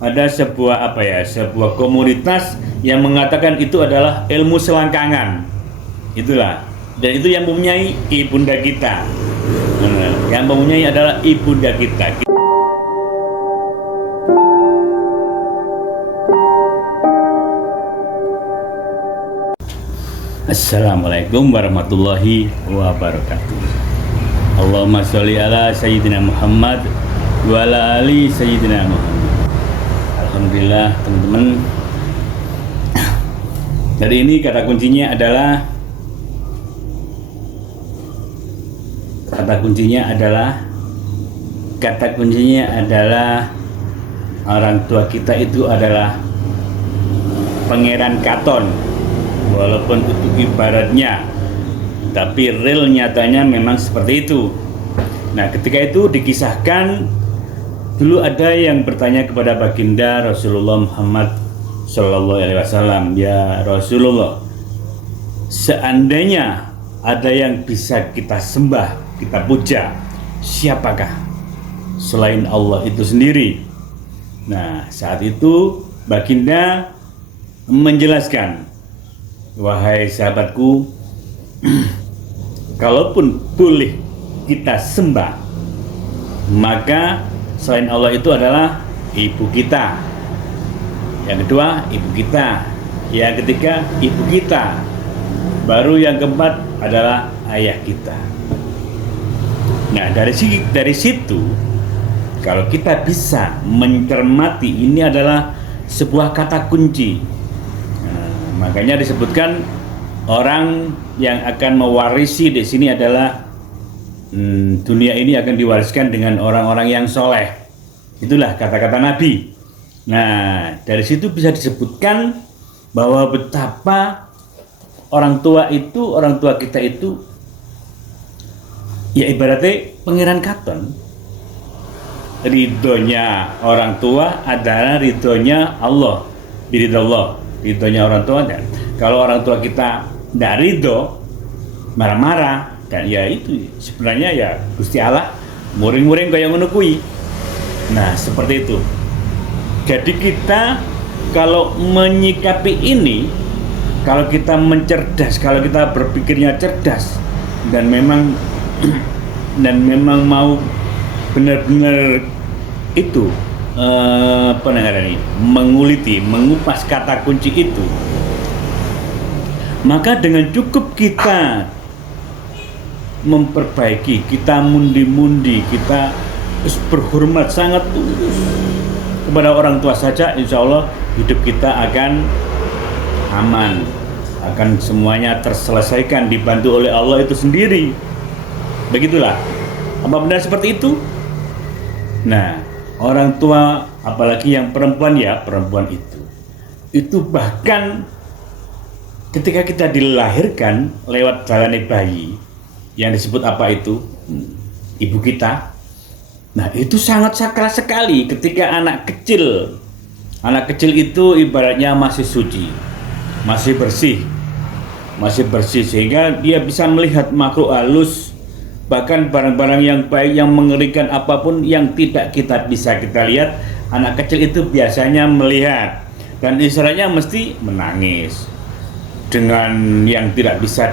ada sebuah sebuah komunitas yang mengatakan itu adalah ilmu selangkangan. Itulah, dan itu yang mempunyai ibunda kita. Yang mempunyai adalah ibunda kita. Assalamualaikum warahmatullahi wabarakatuh. Allahumma sholli ala sayyidina Muhammad wa ala ali sayyidina Muhammad. Alhamdulillah teman-teman. Hari ini kata kuncinya adalah orang tua kita itu adalah Pangeran Katon. Walaupun itu ibaratnya, tapi real nyatanya memang seperti itu. Nah, ketika itu dikisahkan, dulu ada yang bertanya kepada baginda Rasulullah Muhammad Sallallahu Alaihi Wasallam, ya Rasulullah, seandainya ada yang bisa kita sembah, kita puja, siapakah selain Allah itu sendiri? Nah, saat itu baginda menjelaskan, wahai sahabatku, kalaupun boleh kita sembah, maka selain Allah itu adalah ibu kita. Yang kedua, ibu kita. Yang ketiga, ibu kita. Baru yang keempat adalah ayah kita. Nah, dari situ, kalau kita bisa mencermati, ini adalah sebuah kata kunci. Makanya disebutkan orang yang akan mewarisi di sini adalah dunia ini akan diwariskan dengan orang-orang yang soleh. Itulah kata-kata Nabi. Nah, dari situ bisa disebutkan bahwa betapa orang tua kita itu ya ibaratnya Pangeran Katon. Ridhonya orang tua adalah ridhonya Allah, biridallah. Ridhonya orang tua, dan kalau orang tua kita tidak ridho, marah-marah, dan ya itu sebenarnya ya Gusti Allah muring-muring kayak ngono kuwi. Nah, seperti itu. Jadi kita kalau menyikapi ini, kalau kita mencerdas, kalau kita berpikirnya cerdas dan memang mau benar-benar itu menguliti, mengupas kata kunci itu, maka dengan cukup kita memperbaiki, kita mundi-mundi, kita berhormat sangat tulus kepada orang tua saja, insya Allah hidup kita akan aman, akan semuanya terselesaikan, dibantu oleh Allah itu sendiri. Begitulah. Apa benar seperti itu? Nah, orang tua, apalagi yang perempuan itu bahkan ketika kita dilahirkan lewat jalan bayi yang disebut apa itu? Ibu kita. Nah, itu sangat sakral sekali ketika anak kecil itu ibaratnya masih suci, masih bersih sehingga dia bisa melihat makhluk halus, bahkan barang-barang yang baik, yang mengerikan apapun yang tidak kita lihat, anak kecil itu biasanya melihat, dan istilahnya mesti menangis dengan yang tidak bisa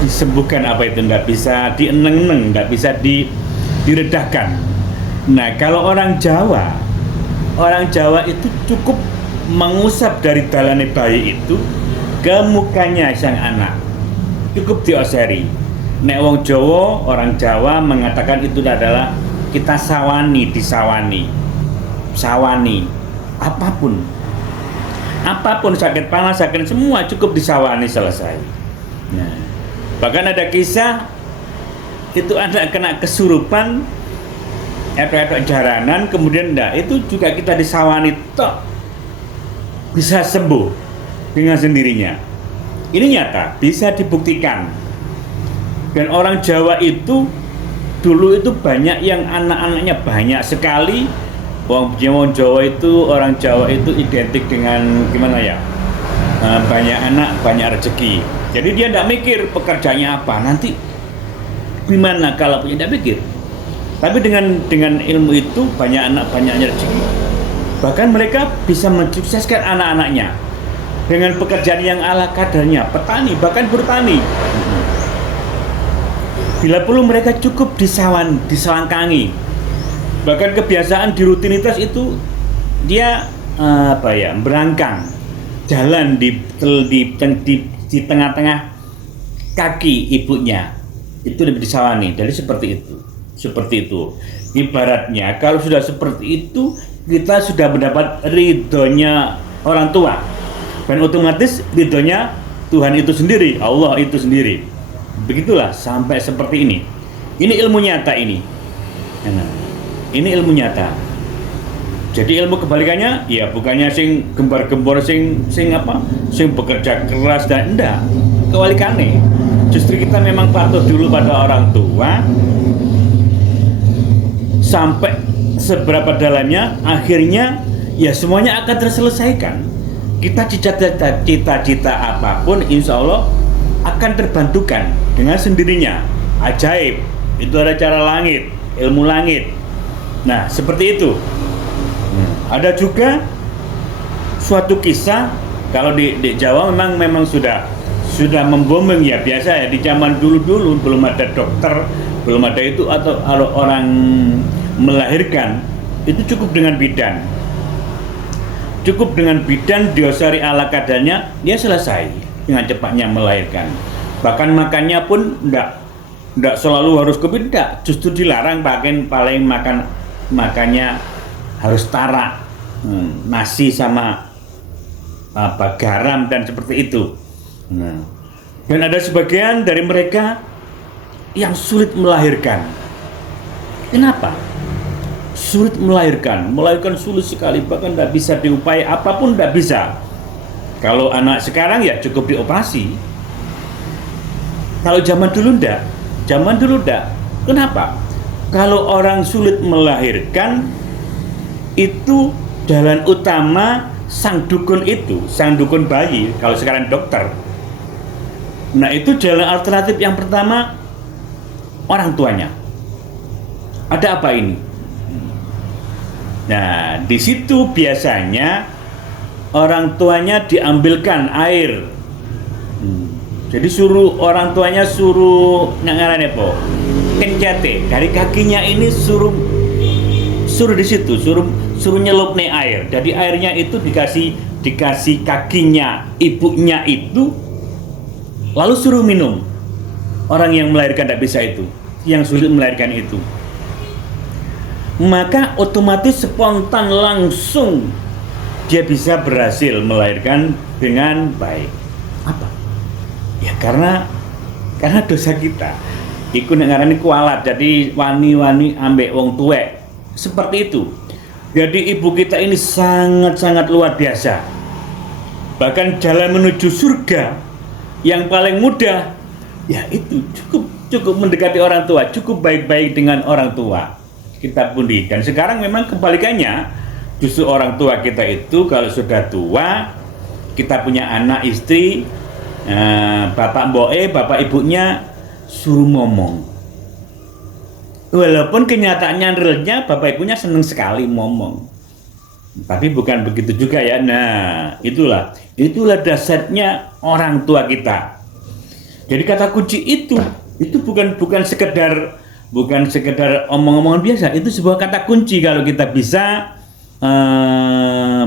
disembuhkan, tidak bisa dieneng-eneng, tidak bisa diredahkan. Nah, kalau orang Jawa itu cukup mengusap dari dalane bayi itu ke mukanya sang anak, cukup dioseri. Nek wong Jawa, orang Jawa mengatakan itu adalah kita sawani apapun sakit panas, sakit semua cukup disawani, selesai. Nah, bahkan ada kisah itu anak kena kesurupan, efek jaranan, kemudian itu juga kita disawani toh bisa sembuh dengan sendirinya. Ini nyata, bisa dibuktikan. Dan orang Jawa itu dulu itu banyak yang anak-anaknya banyak sekali. Orang Jawa itu identik dengan gimana ya? Banyak anak, banyak rezeki. Jadi dia tidak mikir pekerjaannya apa, nanti gimana kalau punya, tidak mikir. Tapi dengan ilmu itu banyak anak banyaknya rezeki. Bahkan mereka bisa mensukseskan anak-anaknya dengan pekerjaan yang ala kadarnya, petani, bahkan bertani. Bila perlu mereka cukup diselangkangi. Bahkan kebiasaan di rutinitas itu dia berangkang, jalan di tengah-tengah kaki ibunya. Itu lebih disawani. Jadi seperti itu. Ibaratnya kalau sudah seperti itu, kita sudah mendapat ridhonya orang tua, dan otomatis ridhonya Tuhan itu sendiri, Allah itu sendiri. Begitulah sampai seperti ini. Ini ilmu nyata ini. Ini ilmu nyata. Jadi ilmu kebalikannya, ya bukannya sing gembar-gembor sing bekerja keras dan enggak. Kebalikannya. Justru kita memang patuh dulu pada orang tua, sampai seberapa dalamnya, akhirnya ya semuanya akan terselesaikan. Kita cita-cita apapun, insya Allah akan terbantukan dengan sendirinya. Ajaib, itu ada cara langit, ilmu langit. Nah, seperti itu. Ada juga suatu kisah, kalau di Jawa memang sudah membooming ya, biasa ya, di zaman dulu belum ada dokter, belum ada itu, atau kalau orang melahirkan itu cukup dengan bidan diosari ala kadarnya, dia selesai dengan cepatnya melahirkan. Bahkan makannya pun enggak selalu harus ke bidan, justru dilarang, paling makannya harus tarak, nasi sama garam dan seperti itu. Dan ada sebagian dari mereka yang sulit melahirkan. Kenapa? Sulit melahirkan sulit sekali, bahkan tidak bisa diupai apapun, tidak bisa. Kalau anak sekarang ya cukup dioperasi. Kalau zaman dulu enggak. Kenapa? Kalau orang sulit melahirkan, itu jalan utama sang dukun bayi, kalau sekarang dokter. Nah, itu jalan alternatif yang pertama, orang tuanya. Ada apa ini? Nah, di situ biasanya orang tuanya diambilkan air. Jadi orang tuanya suruh ngarane po, kencete dari kakinya ini, suruh di situ, suruh nyelup nih air. Jadi airnya itu dikasih kakinya ibunya itu, lalu suruh minum. Orang yang melahirkan tidak bisa itu, yang sulit melahirkan itu, maka otomatis spontan langsung dia bisa berhasil melahirkan dengan baik. Apa? Ya karena dosa kita. Iku nek ngarani kualat, jadi wani-wani ambek wong tuwek. Seperti itu. Jadi ibu kita ini sangat-sangat luar biasa. Bahkan jalan menuju surga yang paling mudah, ya itu cukup mendekati orang tua, cukup baik-baik dengan orang tua. Kita pundi. Dan sekarang memang kebalikannya, justru orang tua kita itu kalau sudah tua, kita punya anak, istri, bapak ibunya suruh ngomong. Walaupun kenyataannya realnya bapak ibunya senang sekali ngomong, tapi bukan begitu juga ya. Nah, itulah dasarnya orang tua kita. Jadi kata kunci itu bukan sekedar omong-omongan biasa. Itu sebuah kata kunci kalau kita bisa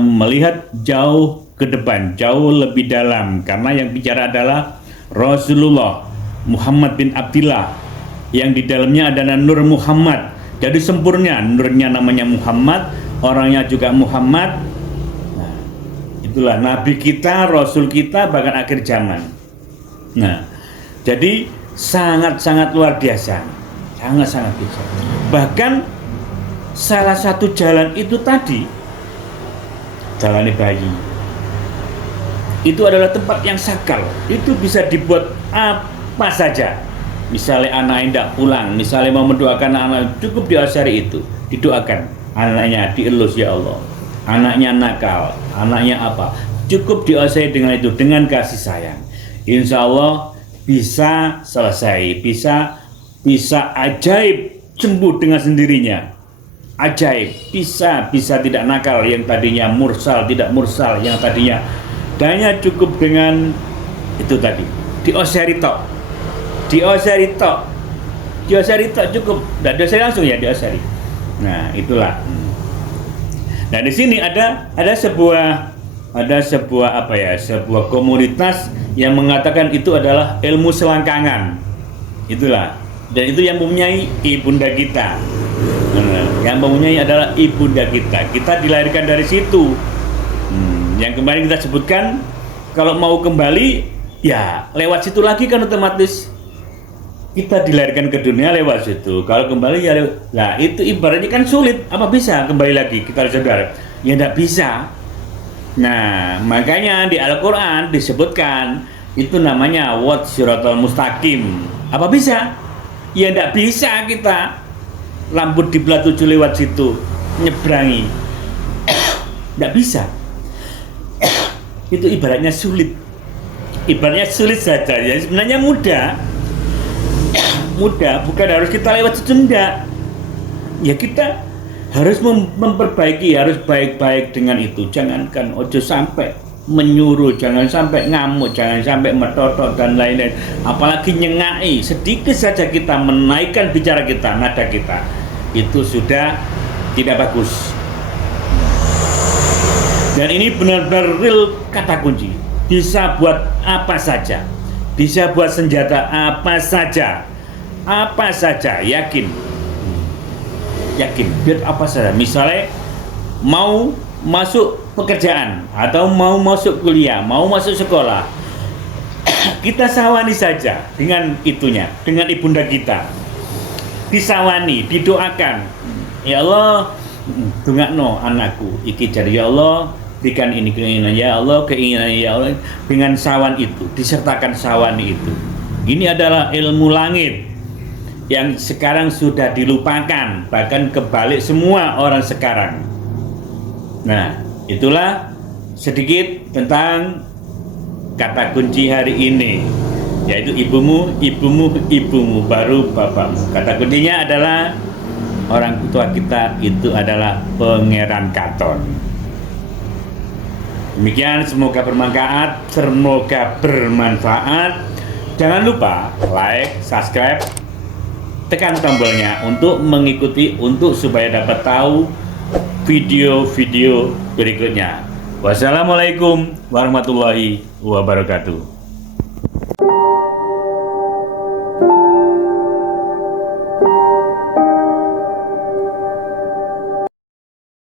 melihat jauh ke depan, jauh lebih dalam, karena yang bicara adalah Rasulullah Muhammad bin Abdillah, yang di dalamnya adalah Nur Muhammad. Jadi sempurna, nurnya namanya Muhammad, orangnya juga Muhammad. Nah, itulah Nabi kita, Rasul kita, bahkan akhir zaman. Nah, jadi sangat-sangat luar biasa, sangat-sangat biasa. Bahkan salah satu jalan itu tadi, jalan bayi, itu adalah tempat yang sakral. Itu bisa dibuat apa saja. Misalnya anak tidak pulang, misalnya mau mendoakan anak, cukup diasari itu, didoakan anaknya, dielus ya Allah. Anaknya nakal, anaknya apa, cukup diasari dengan itu, dengan kasih sayang. Insya Allah bisa selesai, bisa ajaib sembuh dengan sendirinya. Ajaib, bisa tidak nakal, yang tadinya mursal tidak mursal, yang tadinya hanya cukup dengan itu tadi, dioseri tok cukup, tidak dioseri langsung ya, dioseri. Nah itulah. Nah di sini ada sebuah apa ya, sebuah komunitas yang mengatakan itu adalah ilmu selangkangan, itulah, dan itu yang mempunyai ibunda kita. Yang mempunyai adalah ibunda kita. Kita dilahirkan dari situ. Yang kemarin kita sebutkan, kalau mau kembali ya lewat situ lagi kan otomatis. Kita dilahirkan ke dunia lewat situ. Kalau kembali ya nah itu ibaratnya kan sulit. Apa bisa kembali lagi kita saudara? Ya tidak bisa. Nah makanya di Al-Quran disebutkan itu namanya wat siratal mustaqim. Apa bisa? Ya tidak bisa kita rambut di belah 7 lewat situ nyebrangi, tidak bisa. Itu ibaratnya sulit saja ya, sebenarnya mudah, bukan harus kita lewat situ, enggak ya, kita harus memperbaiki, harus baik-baik dengan itu. Jangankan ojo sampai menyuruh, jangan sampai ngamuk, jangan sampai metotot dan lain-lain, apalagi nyengai. Sedikit saja kita menaikkan bicara kita, nada kita, itu sudah tidak bagus. Dan ini benar-benar real kata kunci. Bisa buat apa saja, bisa buat senjata apa saja, yakin, buat apa saja. Misalnya mau masuk pekerjaan atau mau masuk kuliah, mau masuk sekolah, kita sawani saja dengan itunya, dengan ibunda kita. Disawani, didoakan, ya Allah, dongakno anakku iki jari, ya Allah berikan ini keinginan, ya Allah keinginan, ya Allah, dengan sawan itu, disertakan sawani itu. Ini adalah ilmu langit yang sekarang sudah dilupakan, bahkan kebalik semua orang sekarang. Nah itulah sedikit tentang kata kunci hari ini, yaitu ibumu baru bapakmu. Kata kuncinya adalah orang tua kita itu adalah Pangeran Katon. Demikian, semoga bermanfaat. Jangan lupa like, subscribe, tekan tombolnya untuk mengikuti, supaya dapat tahu video-video berikutnya. Wassalamualaikum warahmatullahi wabarakatuh.